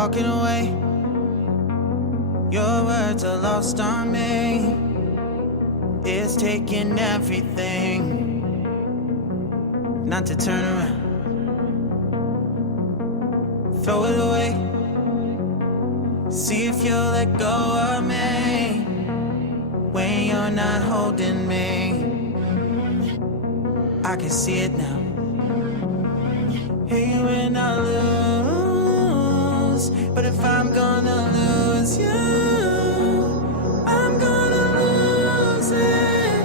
walking away. Your words are lost on me. It's taking everything not to turn around. Throw it away. See if you'll let go of me when you're not holding me. I can see it now. Hey, when I lose, but if I'm gonna lose you, I'm gonna lose it.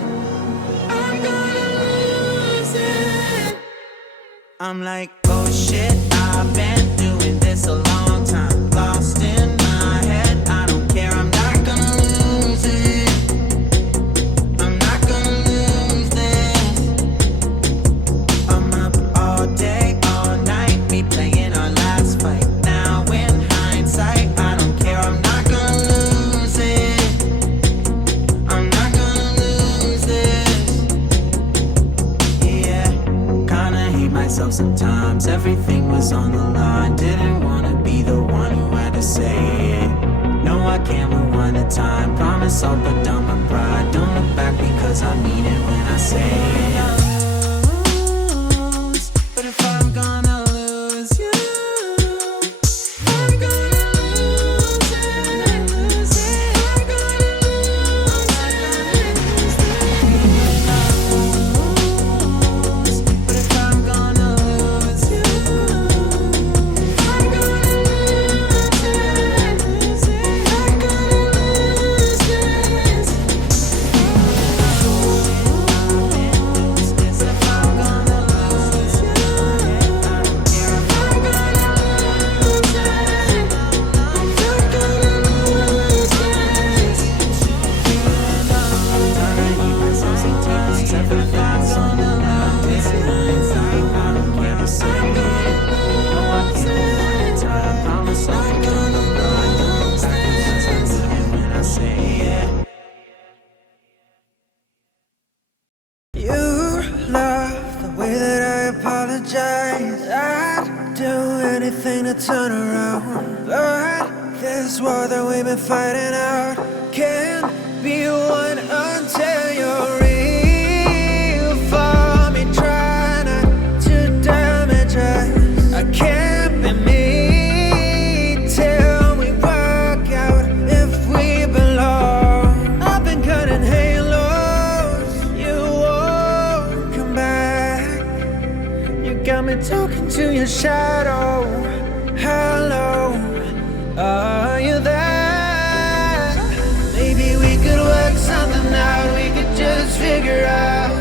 I'm gonna lose it. I'm like, oh shit, I've been doing this a long time. Lost in my head, I don't care, I'm not gonna lose it. I'm not gonna lose this. I'm up all day, all night, we playing our last fight. Now in hindsight, I don't care, I'm not gonna lose it. I'm not gonna lose this. Yeah, kinda hate myself sometimes. Everything was on the line. Didn't wanna be the one who had to say it. No, I can't rewind the time. Promise I'll put down my pride. Don't look back because I mean it when I say it. But if I'm gonna lose you, I'm gonna lose it. I'm gonna lose it. But if I'm gonna lose you, I'm gonna lose it. I'm gonna lose this. If I'm gonna lose you, I don't care if I'm gonna lose it. I'm not gonna lose this. Trying to keep myself sometimes. Everything's on the line. It's hindsight. I don't care to say it. No, I can't rewind the time. Promise I'll put down my pride. Don't look back because I mean it when I say it. You love the way that I apologize. I'd do anything to turn around, but this war that we've been fighting out can't be won until you're real far. me talking to your shadow. Hello, are you there? Maybe we could work something out. We could just figure out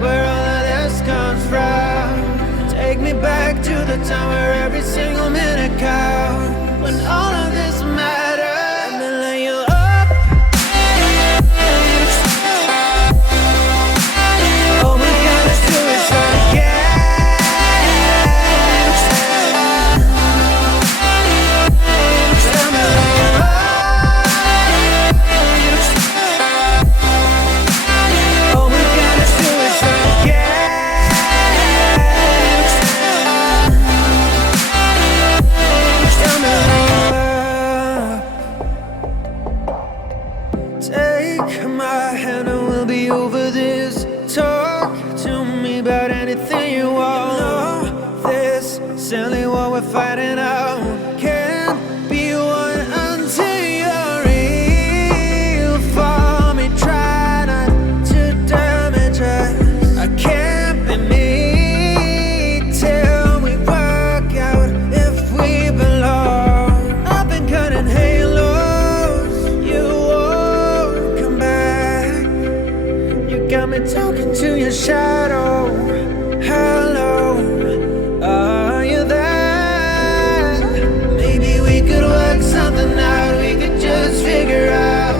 where all of this comes from. Take me back to the time where every single minute counts, when all of this matters. Let me lay you up. All we gotta do is start again. Let me lay you up. All we gotta do is start again. Let me lay you up. Take my hand and we'll be over this. Talk to me about anything you want. No, this silly what we're fighting out can't be one until you're real for me. Try not to damage us. I can't be me till we work out if we belong. I've been cutting halos. You won't come back. You got me talking to your shadow. Hello, are you there? Maybe we could work something out. We could just figure out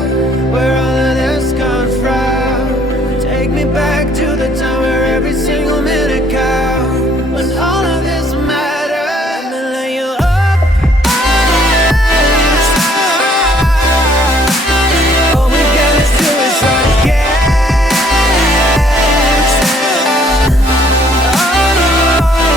where all of this comes from. Take me back to the time where every single minute counts, when all of this matters. Let me lay you up. All we gotta do is start again. Oh no.